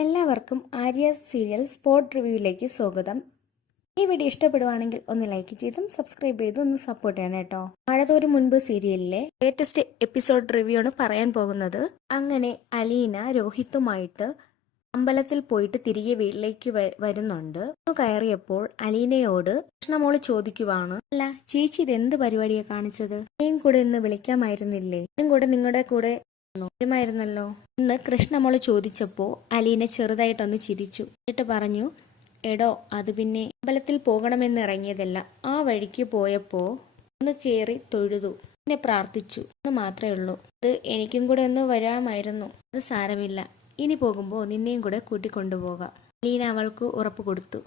എല്ലാവർക്കും Arya serial spot റിവ്യൂയിലേക്ക് സ്വാഗതം. ഈ വീഡിയോ ഇഷ്ടപ്പെടുവാണെങ്കിൽ ഒന്ന് ലൈക്ക് ചെയ്തും സബ്സ്ക്രൈബ് ചെയ്തും ഒന്ന് സപ്പോർട്ട് ചെയ്യണം കേട്ടോ. മഴ തോരും മുൻപ് സീരിയലിലെ ലേറ്റസ്റ്റ് എപ്പിസോഡ് റിവ്യൂ ആണ് പറയാൻ പോകുന്നത്. അങ്ങനെ അലീന രോഹിത്തുമായിട്ട് അമ്പലത്തിൽ പോയിട്ട് തിരികെ വീട്ടിലേക്ക് വരുന്നുണ്ട്. കയറിയപ്പോൾ അലീനയോട് കൃഷ്ണമോള് ചോദിക്കുവാണ്, അല്ല ചേച്ചി ഇത് എന്ത് പരിപാടിയാ കാണിച്ചത്? എന്നെയും കൂടെ ഒന്ന് വിളിക്കാമായിരുന്നില്ലേ? എന്നും കൂടെ നിങ്ങളുടെ കൂടെ ല്ലോ എന്ന് കൃഷ്ണമോള് ചോദിച്ചപ്പോ അലീന ചെറുതായിട്ടൊന്ന് ചിരിച്ചു. എന്നിട്ട് പറഞ്ഞു, എടോ അത് പിന്നെ അമ്പലത്തിൽ പോകണമെന്ന് ഇറങ്ങിയതല്ല, ആ വഴിക്ക് പോയപ്പോ ഒന്ന് കേറി തൊഴുതു, പിന്നെ പ്രാർത്ഥിച്ചു എന്ന് മാത്രമേ ഉള്ളൂ. അത് എനിക്കും കൂടെ ഒന്ന് വരാമായിരുന്നു. അത് സാരമില്ല, ഇനി പോകുമ്പോ നിന്നെയും കൂടെ കൂട്ടിക്കൊണ്ടുപോകാം. അലീന അവൾക്ക് ഉറപ്പ് കൊടുത്തു.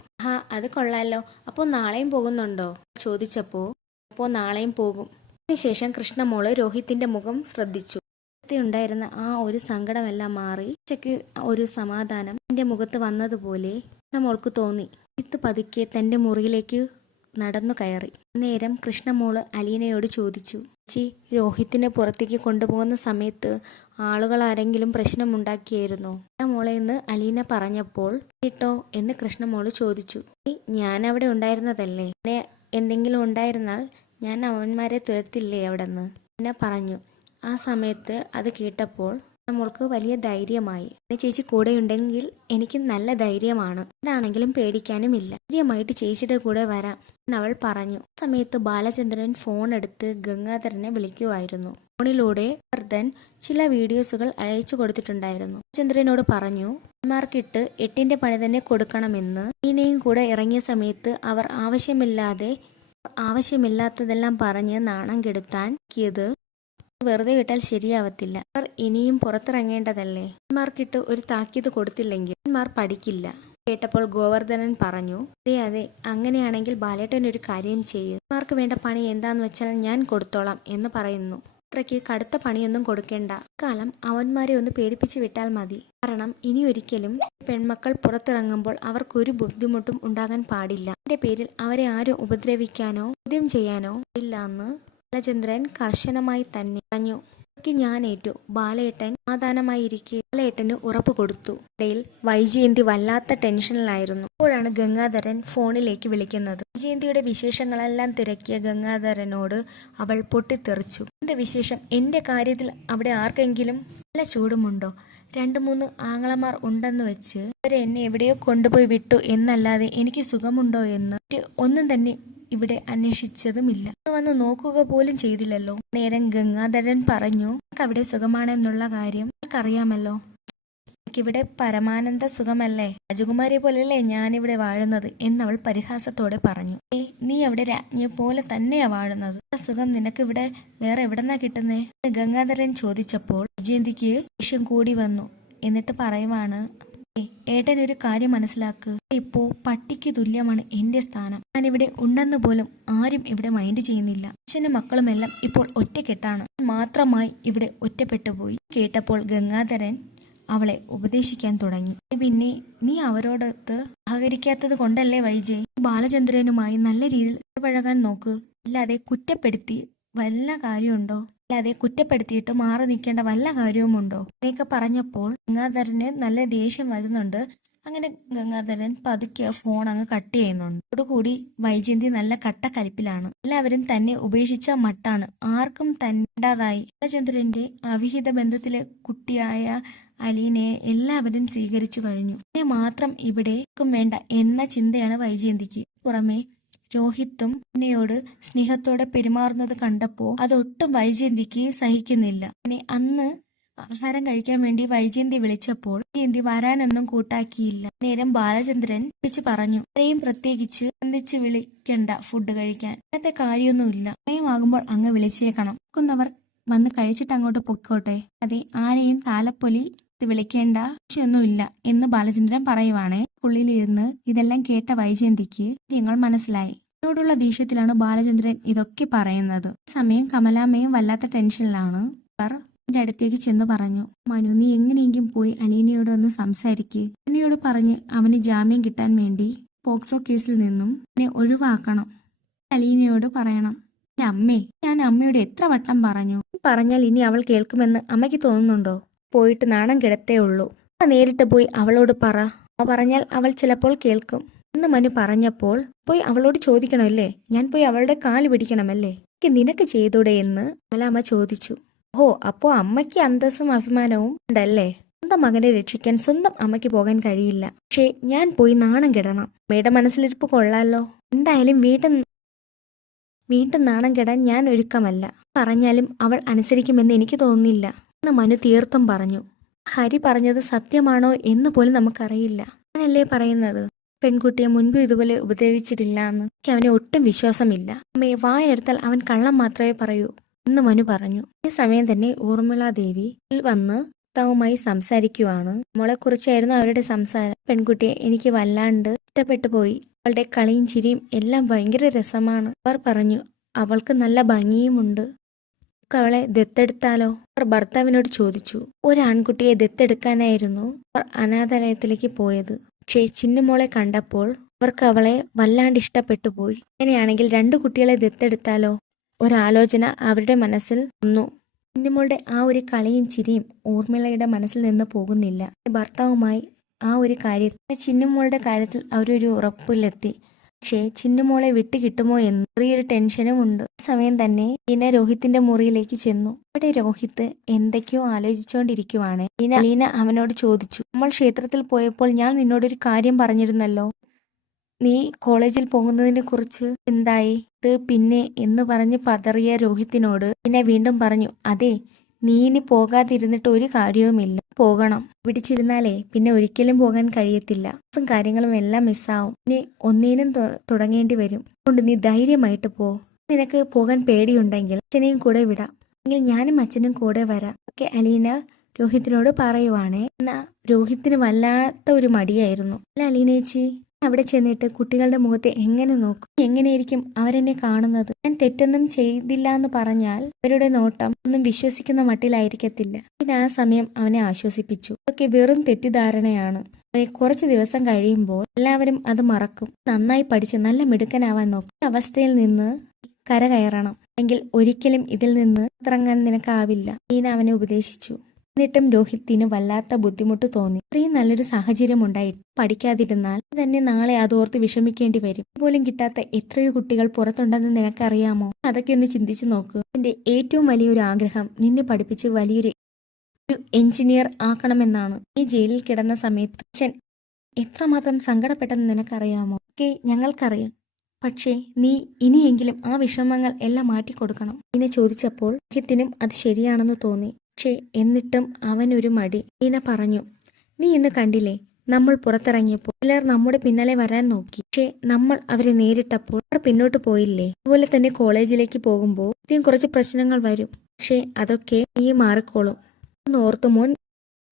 അത് കൊള്ളാലോ, അപ്പോ നാളെയും പോകുന്നുണ്ടോ ചോദിച്ചപ്പോ അപ്പോ നാളെയും പോകും. അതിനുശേഷം കൃഷ്ണമോള് രോഹിത്തിന്റെ മുഖം ശ്രദ്ധിച്ചു. ഉണ്ടായിരുന്ന ആ ഒരു സങ്കടമെല്ലാം മാറി ഉച്ചയ്ക്ക് ഒരു സമാധാനം എന്റെ മുഖത്ത് വന്നതുപോലെ കൃഷ്ണമോൾക്ക് തോന്നി. ഇത് പതുക്കെ തന്റെ മുറിയിലേക്ക് നടന്നു കയറി. നേരം കൃഷ്ണമോള് അലീനയോട് ചോദിച്ചു, ചേച്ചി രോഹിത്തിനെ പുറത്തേക്ക് കൊണ്ടുപോകുന്ന സമയത്ത് ആളുകൾ ആരെങ്കിലും പ്രശ്നമുണ്ടാക്കിയായിരുന്നോ? മോളെ എന്ന് അലീന പറഞ്ഞപ്പോൾ കേട്ടോ എന്ന് കൃഷ്ണമോള് ചോദിച്ചു. ഞാൻ അവിടെ ഉണ്ടായിരുന്നതല്ലേ, എന്തെങ്കിലും ഉണ്ടായിരുന്നാൽ ഞാൻ അവന്മാരെ തുരത്തില്ലേ അവിടെന്ന് എന്നെ പറഞ്ഞു. ആ സമയത്ത് അത് കേട്ടപ്പോൾ നമ്മൾക്ക് വലിയ ധൈര്യമായി. ചേച്ചി കൂടെയുണ്ടെങ്കിൽ എനിക്ക് നല്ല ധൈര്യമാണ്, എന്താണെങ്കിലും പേടിക്കാനുമില്ല, ധൈര്യമായിട്ട് ചേച്ചിയുടെ കൂടെ വരാം എന്നവൾ പറഞ്ഞു. ആ സമയത്ത് ബാലചന്ദ്രൻ ഫോൺ എടുത്ത് ഗംഗാധരനെ വിളിക്കുമായിരുന്നു. ഫോണിലൂടെ വർദ്ധൻ ചില വീഡിയോസുകൾ അയച്ചു കൊടുത്തിട്ടുണ്ടായിരുന്നു. ചന്ദ്രനോട് പറഞ്ഞു, മാർക്കിട്ട് 8ന്റെ പണി തന്നെ കൊടുക്കണമെന്ന്. ഇനിയും കൂടെ ഇറങ്ങിയ സമയത്ത് അവർ ആവശ്യമില്ലാത്തതെല്ലാം പറഞ്ഞ് നാണം കെടുത്താൻ വെറുതെ വിട്ടാൽ ശരിയാവത്തില്ല. അവർ ഇനിയും പുറത്തിറങ്ങേണ്ടതല്ലേ. മാർക്കിട്ട് ഒരു താക്കീത് കൊടുത്തില്ലെങ്കിൽ മാർ പഠിക്കില്ല. കേട്ടപ്പോൾ ഗോവർദ്ധനൻ പറഞ്ഞു, അതെ അങ്ങനെയാണെങ്കിൽ ബാലേട്ടൻ ഒരു കാര്യം ചെയ്യ്, മാർക്ക് വേണ്ട പണി എന്താന്ന് വെച്ചാൽ ഞാൻ കൊടുത്തോളാം എന്ന് പറയുന്നു. അത്രയ്ക്ക് കടുത്ത പണിയൊന്നും കൊടുക്കേണ്ട, കാലം അവന്മാരെ ഒന്ന് പേടിപ്പിച്ച് വിട്ടാൽ മതി. കാരണം ഇനി ഒരിക്കലും പെൺമക്കൾ പുറത്തിറങ്ങുമ്പോൾ അവർക്കൊരു ബുദ്ധിമുട്ടും ഉണ്ടാകാൻ പാടില്ല. എന്റെ പേരിൽ അവരെ ആരും ഉപദ്രവിക്കാനോ ചോദ്യം ചെയ്യാനോ ഇല്ലാന്ന് ബാലചന്ദ്രൻ കർശനമായി തന്നെ പറഞ്ഞു. ഞാൻ ഏറ്റു. ബാലേട്ടൻ സമാധാനമായിരിക്കെ ബാലേട്ടന് ഉറപ്പ് കൊടുത്തു. ഇടയിൽ വൈജയന്തി വല്ലാത്ത ടെൻഷനിലായിരുന്നു. അപ്പോഴാണ് ഗംഗാധരൻ ഫോണിലേക്ക് വിളിക്കുന്നത്. വൈജയന്തിയുടെ വിശേഷങ്ങളെല്ലാം തിരക്കിയ ഗംഗാധരനോട് അവൾ പൊട്ടിത്തെറിച്ചു. എന്ത് വിശേഷം? എന്റെ കാര്യത്തിൽ അവിടെ ആർക്കെങ്കിലും നല്ല ചൂടുമുണ്ടോ? 2-3 ആങ്ങളമാർ ഉണ്ടെന്ന് വെച്ച് അവരെ എന്നെ എവിടെയോ കൊണ്ടുപോയി വിട്ടു എന്നല്ലാതെ എനിക്ക് സുഖമുണ്ടോ എന്ന് ഒന്നും തന്നെ ഇവിടെ അന്വേഷിച്ചതുമില്ല, വന്ന് നോക്കുക പോലും ചെയ്തില്ലല്ലോ. നേരം ഗംഗാധരൻ പറഞ്ഞു, അവിടെ സുഖമാണെന്നുള്ള കാര്യം അറിയാമല്ലോ, എനിക്കിവിടെ പരമാനന്ദ സുഖമല്ലേ, രാജകുമാരിയെ പോലെയല്ലേ ഞാനിവിടെ വാഴുന്നത് എന്നവൾ പരിഹാസത്തോടെ പറഞ്ഞു. നീ അവിടെ രാജ്ഞിയെ പോലെ തന്നെയാ വാഴുന്നത്, സുഖം നിനക്ക് ഇവിടെ വേറെ എവിടെന്നാ കിട്ടുന്നേ? ഗംഗാധരൻ ചോദിച്ചപ്പോൾ വിജയന്തിക്ക് ദേഷ്യം കൂടി വന്നു. എന്നിട്ട് പറയുവാണ്, ഏട്ടൻ ഒരു കാര്യം മനസ്സിലാക്ക്, ഇപ്പോ പട്ടിക്ക് തുല്യമാണ് എന്റെ സ്ഥാനം. ഞാനിവിടെ ഉണ്ടെന്ന് പോലും ആരും ഇവിടെ മൈൻഡ് ചെയ്യുന്നില്ല. അച്ഛനും മക്കളുമെല്ലാം ഇപ്പോൾ ഒറ്റക്കെട്ടാണ്, മാത്രമായി ഇവിടെ ഒറ്റപ്പെട്ടു പോയി. കേട്ടപ്പോൾ ഗംഗാധരൻ അവളെ ഉപദേശിക്കാൻ തുടങ്ങി. പിന്നെ നീ അവരോടൊത്ത് സഹകരിക്കാത്തത് കൊണ്ടല്ലേ വൈജയ്? ബാലചന്ദ്രനുമായി നല്ല രീതിയിൽ ഇടപഴകാൻ നോക്ക്, അല്ലാതെ കുറ്റപ്പെടുത്തി വല്ല കാര്യമുണ്ടോ? അല്ലാതെ കുറ്റപ്പെടുത്തിയിട്ട് മാറി നിൽക്കേണ്ട വല്ല കാര്യവുമുണ്ടോ? അങ്ങനെയൊക്കെ പറഞ്ഞപ്പോൾ ഗംഗാധരന് നല്ല ദേഷ്യം വരുന്നുണ്ട്. അങ്ങനെ ഗംഗാധരൻ പതുക്കെ ഫോൺ അങ്ങ് കട്ട് ചെയ്യുന്നുണ്ട്. അതോടുകൂടി വൈജയന്തി നല്ല കട്ടക്കലിപ്പിലാണ്. എല്ലാവരും തന്നെ ഉപേക്ഷിച്ച മട്ടാണ്, ആർക്കും തന്നേണ്ടതായി. ബാലചന്ദ്രന്റെ അവിഹിത ബന്ധത്തിലെ കുട്ടിയായ അലീനയെ എല്ലാവരും സ്വീകരിച്ചു കഴിഞ്ഞു. എന്നെ മാത്രം ഇവിടെ വേണ്ട എന്ന ചിന്തയാണ് വൈജയന്തിക്ക്. പുറമെ രോഹിത്തും അന്നയോട് സ്നേഹത്തോടെ പെരുമാറുന്നത് കണ്ടപ്പോൾ അതൊട്ടും വൈജയന്തിക്ക് സഹിക്കുന്നില്ല. അന്ന് ആഹാരം കഴിക്കാൻ വേണ്ടി വൈജയന്തി വിളിച്ചപ്പോൾ വൈജയന്തി വരാനൊന്നും കൂട്ടാക്കിയില്ല. നേരം ബാലചന്ദ്രൻ വിളിച്ചു പറഞ്ഞു, ആരെയും പ്രത്യേകിച്ച് ഒന്നിച്ച് വിളിക്കണ്ട ഫുഡ് കഴിക്കാൻ, അങ്ങനത്തെ കാര്യമൊന്നുമില്ല, സമയമാകുമ്പോൾ അങ്ങ് വിളിച്ചേക്കണം, ക്കുന്നവർ വന്ന് കഴിച്ചിട്ട് അങ്ങോട്ട് പൊയ്ക്കോട്ടെ, അതെ ആരെയും താലപ്പൊലി വിളിക്കേണ്ട ആവശ്യമൊന്നുമില്ല എന്ന് ബാലചന്ദ്രൻ പറയുവാണേ. ഉള്ളിലിരുന്ന് ഇതെല്ലാം കേട്ട വൈജയന്തിക്ക് കാര്യങ്ങൾ മനസ്സിലായി. എന്നോടുള്ള ദേഷ്യത്തിലാണ് ബാലചന്ദ്രൻ ഇതൊക്കെ പറയുന്നത്. സമയം കമലാമ്മയും വല്ലാത്ത ടെൻഷനിലാണ്. അവർ എന്റെ അടുത്തേക്ക് ചെന്ന് പറഞ്ഞു, മനു നീ എങ്ങനെയെങ്കിലും പോയി അലീനയോട് ഒന്ന് സംസാരിക്ക്, അലീനയോട് പറഞ്ഞ് അവന് ജാമ്യം കിട്ടാൻ വേണ്ടി പോക്സോ കേസിൽ നിന്നും എന്നെ ഒഴിവാക്കണം, അലീനയോട് പറയണം. അമ്മേ, ഞാൻ അമ്മയോട് എത്ര വട്ടം പറഞ്ഞു? പറഞ്ഞാൽ ഇനി അവൾ കേൾക്കുമെന്ന് അമ്മയ്ക്ക് തോന്നുന്നുണ്ടോ? പോയിട്ട് നാണം കിടത്തേ ഉള്ളൂ. നേരിട്ട് പോയി അവളോട് പറ. പറഞ്ഞാൽ അവൾ ചിലപ്പോൾ കേൾക്കും എന്ന് മനു പറഞ്ഞപ്പോൾ, പോയി അവളോട് ചോദിക്കണമല്ലേ? ഞാൻ പോയി അവളുടെ കാല് പിടിക്കണമല്ലേ? നിനക്ക് ചെയ്തൂടെ എന്ന് കമലാമ്മ ചോദിച്ചു. ഓ, അപ്പോ അമ്മയ്ക്ക് അന്തസ്സും അഭിമാനവും ഉണ്ടല്ലേ? സ്വന്തം മകനെ രക്ഷിക്കാൻ സ്വന്തം അമ്മയ്ക്ക് പോകാൻ കഴിയില്ല. പക്ഷേ ഞാൻ പോയി നാണം കെടണം. അമ്മയുടെ മനസ്സിലിരിപ്പ് കൊള്ളാലോ. എന്തായാലും വീണ്ടും നാണം കെടാൻ ഞാൻ ഒരുക്കമല്ല. പറഞ്ഞാലും അവൾ അനുസരിക്കുമെന്ന് എനിക്ക് തോന്നുന്നില്ല എന്ന് മനു തീർത്തും പറഞ്ഞു. ഹരി പറഞ്ഞത് സത്യമാണോ എന്ന് പോലും നമുക്കറിയില്ല. ഞാനല്ലേ പറയുന്നത്, പെൺകുട്ടിയെ മുൻപ് ഇതുപോലെ ഉപദ്രവിച്ചിട്ടില്ല എന്ന്. എനിക്ക് അവനെ ഒട്ടും വിശ്വാസമില്ല. അമ്മയെ വായെടുത്താൽ അവൻ കള്ളം മാത്രമേ പറയൂ എന്ന് മനു പറഞ്ഞു. ഈ സമയം തന്നെ ഊർമിളാദേവി വന്ന് ഭർത്താവുമായി സംസാരിക്കുവാണ്. മോളെക്കുറിച്ചായിരുന്നു അവരുടെ സംസാരം. പെൺകുട്ടിയെ എനിക്ക് വല്ലാണ്ട് ഇഷ്ടപ്പെട്ടു പോയി. അവളുടെ കളിയും ചിരിയും എല്ലാം ഭയങ്കര രസമാണ്. അവർ പറഞ്ഞു അവൾക്ക് നല്ല ഭംഗിയുമുണ്ട്. അവളെ ദത്തെടുത്താലോ? അവർ ഭർത്താവിനോട് ചോദിച്ചു. ഒരു ആൺകുട്ടിയെ ദത്തെടുക്കാനായിരുന്നു അവർ അനാഥാലയത്തിലേക്ക് പോയത്. പക്ഷേ ചിന്നുമോളെ കണ്ടപ്പോൾ അവർക്ക് അവളെ വല്ലാണ്ട് ഇഷ്ടപ്പെട്ടു പോയി. അങ്ങനെയാണെങ്കിൽ 2 കുട്ടികളെ ദത്തെടുത്താലോ? ഒരാലോചന അവരുടെ മനസ്സിൽ വന്നു. ചിന്നുമോളുടെ ആ ഒരു കളിയും ചിരിയും ഊർമിളയുടെ മനസ്സിൽ നിന്ന് പോകുന്നില്ല. ഭർത്താവുമായി ആ ഒരു കാര്യത്തിൽ, ചിന്നുമോളുടെ കാര്യത്തിൽ അവരൊരു ഉറപ്പിലെത്തി. പക്ഷേ ചിന്നുമോളെ വിട്ടു കിട്ടുമോ എന്ന് ചെറിയൊരു ടെൻഷനും ഉണ്ട്. ആ സമയം തന്നെ ലീന രോഹിത്തിന്റെ മുറിയിലേക്ക് ചെന്നു. അവിടെ രോഹിത്ത് എന്തൊക്കെയോ ആലോചിച്ചുകൊണ്ടിരിക്കുവാണ്. ലീന അവനോട് ചോദിച്ചു, നമ്മൾ ക്ഷേത്രത്തിൽ പോയപ്പോൾ ഞാൻ നിന്നോടൊരു കാര്യം പറഞ്ഞിരുന്നല്ലോ. നീ കോളേജിൽ പോകുന്നതിനെ കുറിച്ച് എന്തായി? ഇത് പിന്നെ എന്ന് പറഞ്ഞ് പതറിയ രോഹിത്തിനോട് ലീന വീണ്ടും പറഞ്ഞു, അതെ, നീ ഇനി പോകാതിരുന്നിട്ട് ഒരു കാര്യവുമില്ല. പോകണം. പിടിച്ചിരുന്നാലേ പിന്നെ ഒരിക്കലും പോകാൻ കഴിയത്തില്ല. കാര്യങ്ങളും എല്ലാം മിസ്സാവും. ഇനി ഒന്നിനും തുടങ്ങേണ്ടി വരും. അതുകൊണ്ട് നീ ധൈര്യമായിട്ട് പോ. നിനക്ക് പോകാൻ പേടിയുണ്ടെങ്കിൽ അച്ഛനെയും കൂടെ വിടാം. എങ്കിൽ ഞാനും അച്ഛനും കൂടെ വരാം. ഒക്കെ അലീന രോഹിത്തിനോട് പറയുവാണേ. എന്നാ രോഹിത്തിന് വല്ലാത്ത ഒരു മടിയായിരുന്നു. അല്ല അലീനേച്ചി, അവിടെ ചെന്നിട്ട് കുട്ടികളുടെ മുഖത്തെ എങ്ങനെ നോക്കും? എങ്ങനെയായിരിക്കും അവരെന്നെ കാണുന്നത്? ഞാൻ തെറ്റൊന്നും ചെയ്തില്ല എന്ന് പറഞ്ഞാൽ അവരുടെ നോട്ടം ഒന്നും വിശ്വസിക്കുന്ന മട്ടിലായിരിക്കത്തില്ല. പിന്നെ ആ സമയം അവനെ ആശ്വസിപ്പിച്ചു. അതൊക്കെ വെറും തെറ്റിദ്ധാരണയാണ്. കുറച്ചു ദിവസം കഴിയുമ്പോൾ എല്ലാവരും അത് മറക്കും. നന്നായി പഠിച്ച് നല്ല മിടുക്കനാവാൻ നോക്കും. ഈ അവസ്ഥയിൽ നിന്ന് കരകയറണം. എങ്കിൽ ഒരിക്കലും ഇതിൽ നിന്ന് ഇറങ്ങാൻ നിനക്കാവില്ല. ലീന അവനെ ഉപദേശിച്ചു. എന്നിട്ടും രോഹിത്തിന് വല്ലാത്ത ബുദ്ധിമുട്ട് തോന്നി. ഇത്രയും നല്ലൊരു സാഹചര്യം ഉണ്ടായിട്ട് പഠിക്കാതിരുന്നാൽ തന്നെ നാളെ അതോർത്ത് വിഷമിക്കേണ്ടി വരും. പോലും കിട്ടാത്ത എത്രയോ കുട്ടികൾ പുറത്തുണ്ടെന്ന് നിനക്കറിയാമോ? അതൊക്കെ ഒന്ന് ചിന്തിച്ചു നോക്ക്. എന്റെ ഏറ്റവും വലിയൊരു ആഗ്രഹം നിന്നെ പഠിപ്പിച്ച് വലിയൊരു എഞ്ചിനീയർ ആക്കണമെന്നാണ്. നീ ജയിലിൽ കിടന്ന സമയത്ത് അച്ഛൻ എത്രമാത്രം സങ്കടപ്പെട്ടെന്ന് നിനക്കറിയാമോ? ഒക്കെ ഞങ്ങൾക്കറിയാം. പക്ഷേ നീ ഇനിയെങ്കിലും ആ വിഷമങ്ങൾ എല്ലാം മാറ്റിക്കൊടുക്കണം. ലീന ചോദിച്ചപ്പോൾ രോഹിത്തിനും അത് ശരിയാണെന്ന് തോന്നി. പക്ഷേ എന്നിട്ടും അവനൊരു മടി. ലീന പറഞ്ഞു, നീ ഇന്ന് കണ്ടില്ലേ, നമ്മൾ പുറത്തിറങ്ങിയപ്പോൾ ചിലർ നമ്മുടെ പിന്നാലെ വരാൻ നോക്കി. പക്ഷേ നമ്മൾ അവരെ നേരിട്ടപ്പോൾ അവർ പിന്നോട്ട് പോയില്ലേ? അതുപോലെ തന്നെ കോളേജിലേക്ക് പോകുമ്പോൾ ആദ്യം കുറച്ച് പ്രശ്നങ്ങൾ വരും. പക്ഷേ അതൊക്കെ നീ മാറിക്കോളും. ഒന്ന് ഓർത്തു മോൻ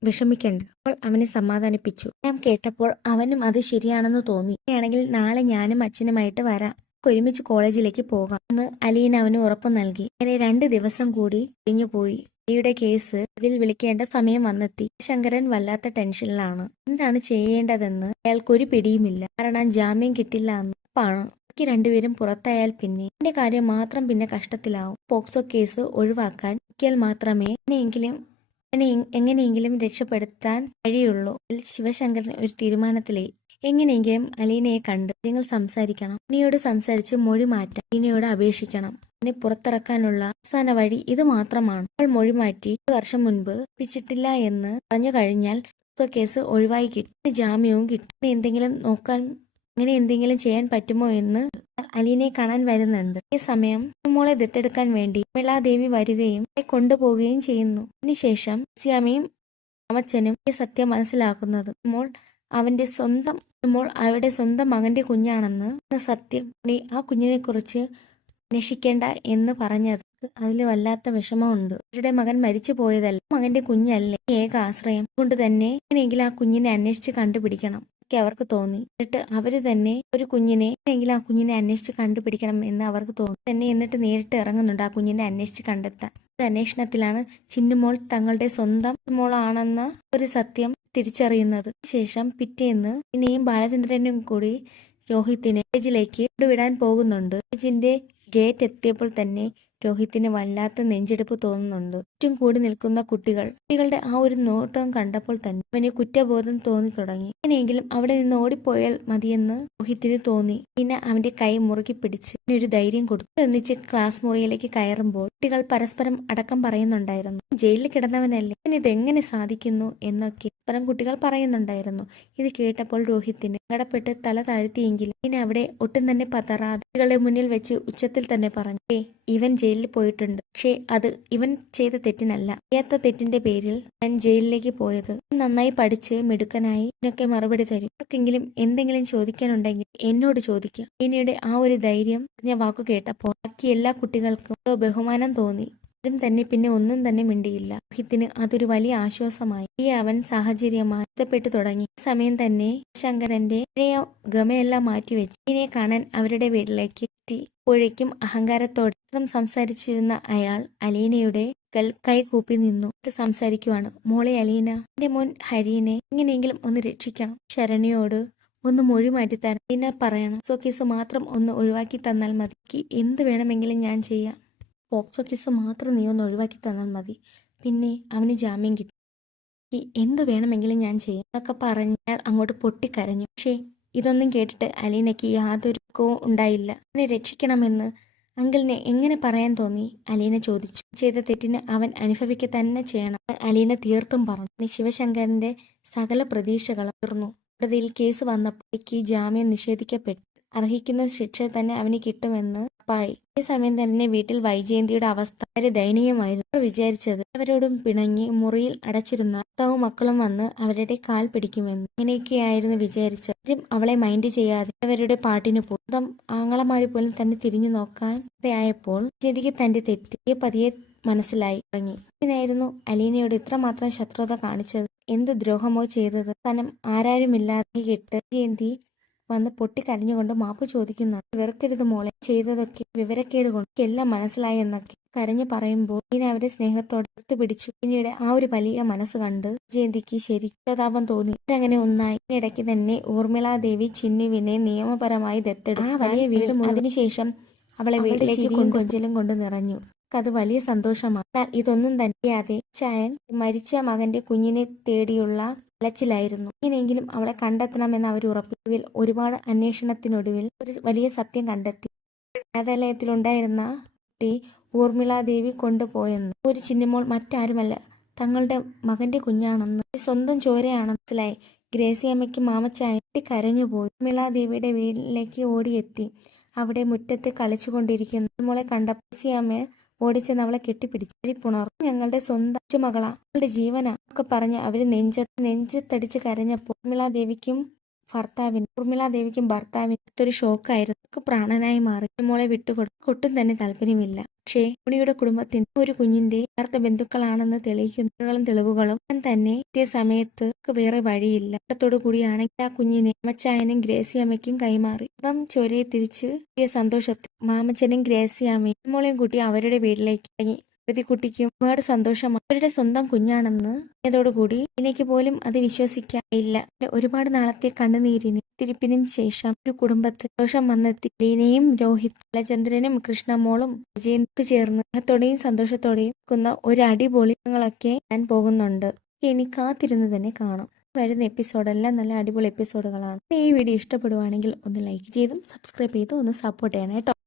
വിഷമിക്കണ്ട. അപ്പോൾ അവനെ സമാധാനിപ്പിച്ചു. ഞാൻ കേട്ടപ്പോൾ അവനും അത് ശരിയാണെന്ന് തോന്നി. അങ്ങനെയാണെങ്കിൽ നാളെ ഞാനും അച്ഛനുമായിട്ട് വരാം. ഒരുമിച്ച് കോളേജിലേക്ക് പോകാം എന്ന് അലീന അവന് ഉറപ്പ് നൽകി. അങ്ങനെ 2 ദിവസം കൂടി കഴിഞ്ഞുപോയി. യുടെ കേസ് ഇതിൽ വിളിക്കേണ്ട സമയം വന്നെത്തി. ശങ്കരൻ വല്ലാത്ത ടെൻഷനിലാണ്. എന്താണ് ചെയ്യേണ്ടതെന്ന് അയാൾക്കൊരു പിടിയുമില്ല. കാരണം ജാമ്യം കിട്ടില്ല എന്ന് ഉറപ്പാണ്. ബാക്കി 2 പേരും പുറത്തായാൽ പിന്നെ എന്റെ കാര്യം മാത്രം പിന്നെ കഷ്ടത്തിലാവും. പോക്സോ കേസ് ഒഴിവാക്കാൻ മാത്രമേ എങ്ങനെയെങ്കിലും രക്ഷപ്പെടുത്താൻ കഴിയുള്ളൂ. ശിവശങ്കരൻ ഒരു തീരുമാനത്തിലായി. എങ്ങനെയെങ്കിലും അലീനയെ കണ്ട് നിങ്ങൾ സംസാരിക്കണം. അലീനയോട് സംസാരിച്ച് മൊഴി മാറ്റാൻ അലീനയോട് അപേക്ഷിക്കണം. അവനെ പുറത്തിറക്കാനുള്ള അവസാന വഴി ഇത് മാത്രമാണ്. അവൾ മൊഴി മാറ്റി 1 വർഷം മുൻപ് പിച്ചിട്ടില്ല എന്ന് പറഞ്ഞു കഴിഞ്ഞാൽ കേസ് ഒഴിവായി കിട്ടും. ജാമ്യവും കിട്ടും. അങ്ങനെ എന്തെങ്കിലും ചെയ്യാൻ പറ്റുമോ എന്ന് അലീനയെ കാണാൻ വരുന്നുണ്ട്. ഈ സമയം മോളെ ദത്തെടുക്കാൻ വേണ്ടി ഊർമിളാദേവി വരികയും കൊണ്ടുപോവുകയും ചെയ്യുന്നു. അതിനുശേഷം ശ്യാമിയും അമ്മച്ചനും ഈ സത്യം മനസ്സിലാക്കുന്നത് അവരുടെ സ്വന്തം മകന്റെ കുഞ്ഞാണെന്ന് സത്യം. ആ കുഞ്ഞിനെ കുറിച്ച് അന്വേഷിക്കേണ്ട എന്ന് പറഞ്ഞത് അതിൽ വല്ലാത്ത വിഷമമുണ്ട്. അവരുടെ മകൻ മരിച്ചു പോയതല്ല, മകന്റെ കുഞ്ഞല്ലേ ഏക ആശ്രയം. അതുകൊണ്ട് തന്നെ എങ്ങനെയെങ്കിലും ആ കുഞ്ഞിനെ അന്വേഷിച്ച് കണ്ടുപിടിക്കണം ഒക്കെ അവർക്ക് തോന്നി. എന്നിട്ട് അവര് തന്നെ ഒരു കുഞ്ഞിനെ എങ്ങനെയെങ്കിലും ആ കുഞ്ഞിനെ അന്വേഷിച്ച് കണ്ടുപിടിക്കണം എന്ന് അവർക്ക് തോന്നി തന്നെ. എന്നിട്ട് നേരിട്ട് ഇറങ്ങുന്നുണ്ട് ആ കുഞ്ഞിനെ അന്വേഷിച്ച് കണ്ടെത്താൻ. ഒരു അന്വേഷണത്തിലാണ് ചിന്നുമോൾ തങ്ങളുടെ സ്വന്തം മോളാണെന്ന ഒരു സത്യം തിരിച്ചറിയുന്നത്. ശേഷം പിറ്റേന്ന് ഇനിയും ബാലചന്ദ്രനും കൂടി രോഹിത്തിനെ കോളേജിലേക്ക് കൊണ്ടുവിടാൻ പോകുന്നുണ്ട്. കോളേജിന്റെ ഗേറ്റ് എത്തിയപ്പോൾ തന്നെ രോഹിത്തിന് വല്ലാത്ത നെഞ്ചെടുപ്പ് തോന്നുന്നുണ്ട്. ചുറ്റും കൂടി നിൽക്കുന്ന കുട്ടികളുടെ ആ ഒരു നോട്ടം കണ്ടപ്പോൾ തന്നെ അവന് കുറ്റബോധം തോന്നി തുടങ്ങി. എങ്ങനെയെങ്കിലും അവിടെ നിന്ന് ഓടിപ്പോയാൽ മതിയെന്ന് രോഹിത്തിന് തോന്നി. പിന്നെ അവന്റെ കൈ മുറുക്കി പിടിച്ച് ഒരു ധൈര്യം കൊടുത്തു. ഒന്നിച്ച് ക്ലാസ് മുറിയിലേക്ക് കയറുമ്പോൾ കുട്ടികൾ പരസ്പരം അടക്കം പറയുന്നുണ്ടായിരുന്നു, ജയിലിൽ കിടന്നവനല്ലേ, ഇതെങ്ങനെ സാധിക്കുന്നു എന്നൊക്കെ പരസ്പരം കുട്ടികൾ പറയുന്നുണ്ടായിരുന്നു. ഇത് കേട്ടപ്പോൾ രോഹിത്തിന് സങ്കടപ്പെട്ട് തല താഴ്ത്തിയെങ്കിലും പിന്നെ അവിടെ ഒട്ടും തന്നെ പതറാതെ കുട്ടികളുടെ മുന്നിൽ വെച്ച് ഉച്ചത്തിൽ തന്നെ പറഞ്ഞു, ഇവൻ ജയിലിൽ പോയിട്ടുണ്ട്. പക്ഷേ അത് ഇവൻ ചെയ്ത തെറ്റിനല്ല, ചെയ്യാത്ത തെറ്റിന്റെ പേരിൽ ഞാൻ ജയിലിലേക്ക് പോയത്. നന്നായി പഠിച്ച് മിടുക്കനായി ഇതിനൊക്കെ മറുപടി തരും. ആർക്കെങ്കിലും എന്തെങ്കിലും ചോദിക്കാനുണ്ടെങ്കിൽ എന്നോട് ചോദിക്കാം. ഇനിയുടെ ആ ഒരു ധൈര്യം ഞാൻ വാക്കു കേട്ടപ്പോൾ ബാക്കി എല്ലാ കുട്ടികൾക്കും ബഹുമാനം തോന്നി. ആരും തന്നെ പിന്നെ ഒന്നും തന്നെ മിണ്ടിയില്ല. രോഹിത്തിന് അതൊരു വലിയ ആശ്വാസമായി. അവൻ സാഹചര്യമായി ഇഷ്ടപ്പെട്ടു തുടങ്ങി. ഈ സമയം തന്നെ ശങ്കരന്റെ പഴയ ഗമയെല്ലാം മാറ്റിവെച്ച് ഇതിനെ കാണാൻ അവരുടെ വീട്ടിലേക്ക് എത്തി. അപ്പോഴേക്കും അഹങ്കാരത്തോടെ സംസാരിച്ചിരുന്ന അയാൾ അലീനയുടെ കൈകൂപ്പി നിന്നു സംസാരിക്കുവാണ്. മോളെ അലീന, എന്റെ മോൻ ഹരീനെ എങ്ങനെയെങ്കിലും ഒന്ന് രക്ഷിക്കണം. ശരണ്യോട് ഒന്ന് മൊഴി മാറ്റിത്തരാൻ അലീന പറയണം. പോക്സോ കേസ് മാത്രം ഒന്ന് ഒഴിവാക്കി തന്നാൽ മതി. എന്ത് വേണമെങ്കിലും ഞാൻ ചെയ്യാം. പോക്സോ കേസ് മാത്രം നീ ഒന്ന് ഒഴിവാക്കി തന്നാൽ മതി. പിന്നെ അവന് ജാമ്യം കിട്ടും. എന്ത് വേണമെങ്കിലും ഞാൻ ചെയ്യാം എന്നൊക്കെ പറഞ്ഞ് അയാൾ അങ്ങോട്ട് പൊട്ടിക്കരഞ്ഞു. പക്ഷേ ഇതൊന്നും കേട്ടിട്ട് അലീനയ്ക്ക് യാതൊരു ഉണ്ടായില്ല. അവനെ രക്ഷിക്കണമെന്ന് അങ്കിളിനെ എങ്ങനെ പറയാൻ തോന്നി? അലീന ചോദിച്ചു. ചെയ്ത തെറ്റിന് അവൻ അനുഭവിക്കുക തന്നെ ചെയ്യണം. അലീന തീർത്തും പറഞ്ഞു. ശിവശങ്കരന്റെ സകല പ്രതീക്ഷകളും തീർന്നു. കോടതിയിൽ കേസ് വന്നപ്പോഴേക്ക് ജാമ്യം നിഷേധിക്കപ്പെട്ടു. അർഹിക്കുന്ന ശിക്ഷ തന്നെ അവന് കിട്ടുമെന്ന് ഉറപ്പായി. ഈ സമയം തന്നെ വീട്ടിൽ വൈജയന്തിയുടെ അവസ്ഥ വളരെ ദയനീയമായിരുന്നു. അവർ വിചാരിച്ചത് അവരോടും പിണങ്ങി മുറിയിൽ അടച്ചിരുന്ന ഭർത്താവും മക്കളും വന്ന് അവരുടെ കാൽ പിടിക്കുമെന്ന്. അങ്ങനെയൊക്കെയായിരുന്നു വിചാരിച്ചത്. അവളെ മൈൻഡ് ചെയ്യാതെ അവരുടെ പാട്ടിന് പോയി. സ്വന്തം ആങ്ങളമാര് പോലും തന്നെ തിരിഞ്ഞു നോക്കാൻ ആയപ്പോൾ വൈജയന്തിക്ക് തന്റെ തെറ്റ് പതിയെ മനസ്സിലായി തുടങ്ങി. ഇതിനായിരുന്നു അലീനയോട് ഇത്രമാത്രം ശത്രുത കാണിച്ചത്. എന്ത് ദ്രോഹമോ ചെയ്തത്. തനം ആരാരുമില്ലാതെ കെട്ട് വൈജയന്തി വന്ന് പൊട്ടിക്കരഞ്ഞുകൊണ്ട് മാപ്പ് ചോദിക്കുന്നുണ്ട്. വെറുക്കരുത് മോളെ, ചെയ്തതൊക്കെ വിവരക്കേട് കൊണ്ട് എല്ലാം മനസ്സിലായി എന്നൊക്കെ കരഞ്ഞു പറയുമ്പോൾ ഇനി അവരെ സ്നേഹത്തോടെ ഒത്തുപിടിച്ചു. പിന്നീട് ആ ഒരു വലിയ മനസ്സ് കണ്ട് ജയന്തിക്ക് ശരിക്കും തോന്നി. അങ്ങനെ ഒന്നായി. ഇടയ്ക്ക് തന്നെ ഊർമിളാദേവി ചിന്നുവിനെ നിയമപരമായി ദത്തെടുത്തു. ആ വലിയ വീടും അതിനുശേഷം അവളെ വീട്ടിലേക്ക് കൊഞ്ചലും കൊണ്ട് നിറഞ്ഞു. അത് വലിയ സന്തോഷമാണ്. എന്നാൽ ഇതൊന്നും തന്നെ ചായൻ മരിച്ച മകന്റെ കുഞ്ഞിനെ തേടിയുള്ള അലച്ചിലായിരുന്നു. എങ്ങനെയെങ്കിലും അവളെ കണ്ടെത്തണമെന്ന് അവർ ഉറപ്പിൽ ഒരുപാട് അന്വേഷണത്തിനൊടുവിൽ ഒരു വലിയ സത്യം കണ്ടെത്തി. അനാഥാലയത്തിലുണ്ടായിരുന്ന കുട്ടി ഊർമിളാദേവി കൊണ്ടുപോയെന്ന്. ഒരു ചിന്നുമോൾ മറ്റാരുമല്ല, തങ്ങളുടെ മകന്റെ കുഞ്ഞാണെന്ന്, സ്വന്തം ചോരയാണെന്ന് മനസ്സിലായി. ഗ്രേസിയമ്മയ്ക്കും മാമച്ചായ കരഞ്ഞുപോയി. ഊർമിളാദേവിയുടെ വീട്ടിലേക്ക് ഓടിയെത്തി. അവിടെ മുറ്റത്ത് കളിച്ചുകൊണ്ടിരിക്കുന്നു ചിന്നുമോളെ കണ്ട ഗ്രേസിയമ്മ ഓടിച്ചെന്ന് അവളെ കെട്ടിപ്പിടിച്ച് പുണർന്നു. ഞങ്ങളുടെ സ്വന്തം മകളാ, അവളുടെ ജീവനാ ഒക്കെ പറഞ്ഞ് അവര് നെഞ്ചത്തടിച്ച് കരഞ്ഞപ്പോൾ ഊർമിളാദേവിക്കും ഭർത്താവിനും ഒരു ഷോക്കായിരുന്നു. പ്രാണനായി മാറി. മോളെ വിട്ടുകൊടുക്കും ഒട്ടും തന്നെ താല്പര്യമില്ല. പക്ഷേ ഉണിയുടെ കുടുംബത്തിന്റെ ഒരു കുഞ്ഞിന്റെ യഥാർത്ഥ ബന്ധുക്കളാണെന്ന് തെളിയിക്കുന്ന തെളിവുകളും തന്നെ എത്തിയ സമയത്ത് വേറെ വഴിയില്ല. കൂടിയാണെങ്കിൽ ആ കുഞ്ഞിനെ മാമച്ചായനും ഗ്രേസിയമ്മയ്ക്കും കൈമാറി. ചോരയെ തിരിച്ച് സന്തോഷത്തിൽ മാമച്ചനും ഗ്രേസിയമ്മയും മോളെയും കൂട്ടി അവരുടെ വീട്ടിലേക്ക് ഇറങ്ങി. കുട്ടിക്കും ഒരുപാട് സന്തോഷമാണ്. അവരുടെ സ്വന്തം കുഞ്ഞാണെന്ന് അതോടുകൂടി എനിക്ക് പോലും അത് വിശ്വസിക്കാനില്ല. ഒരുപാട് നാളത്തെ കണ്ണുനീരിന് തിരിപ്പിനും ശേഷം ഒരു കുടുംബത്തിൽ ദോഷം വന്നെത്തി. ലീനയും രോഹിത്, ബാലചന്ദ്രനും കൃഷ്ണമോളും വിജയന്തിക്ക് ചേർന്ന് സ്നേഹത്തോടെയും സന്തോഷത്തോടെയും ഒരു അടിപൊളി ഞാൻ പോകുന്നുണ്ട്. ഇനി കാത്തിരുന്ന് തന്നെ കാണാം. വരുന്ന എപ്പിസോഡെല്ലാം നല്ല അടിപൊളി എപ്പിസോഡുകളാണ്. ഈ വീഡിയോ ഇഷ്ടപ്പെടുവാണെങ്കിൽ ഒന്ന് ലൈക്ക് ചെയ്തും സബ്സ്ക്രൈബ് ചെയ്തും ഒന്ന് സപ്പോർട്ട് ചെയ്യണം കേട്ടോ.